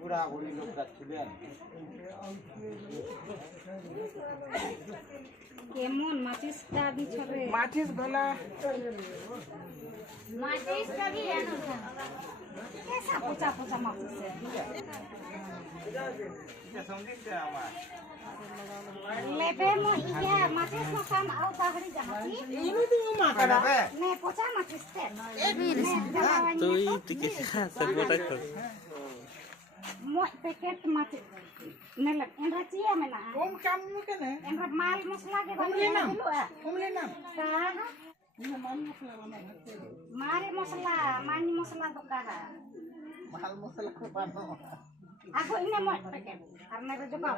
ঘোরাঘুরি লোক যাচ্ছিলেন কেমন মাচিসটা বিছরে মাচিস ভোলা মাচিসটা भी है ना कैसा पोचा पोचा माचिस है लेबे मो इया माचिस मो काम आउ ताहरी जहाची इनु तू माकड़ा ने पोचा माचिस ते तो ये टिके सब बता कर मो पैकेट माचिस ने लग एंड्रा चिया में ना ओम काम मु के ने एंड्रा माल मसाला के ओमले नाम ओमले नाम का ये मान मसला बना मारे मानी मसला तो कहा माल मसला को पानो aku ini mau pakai karena itu juga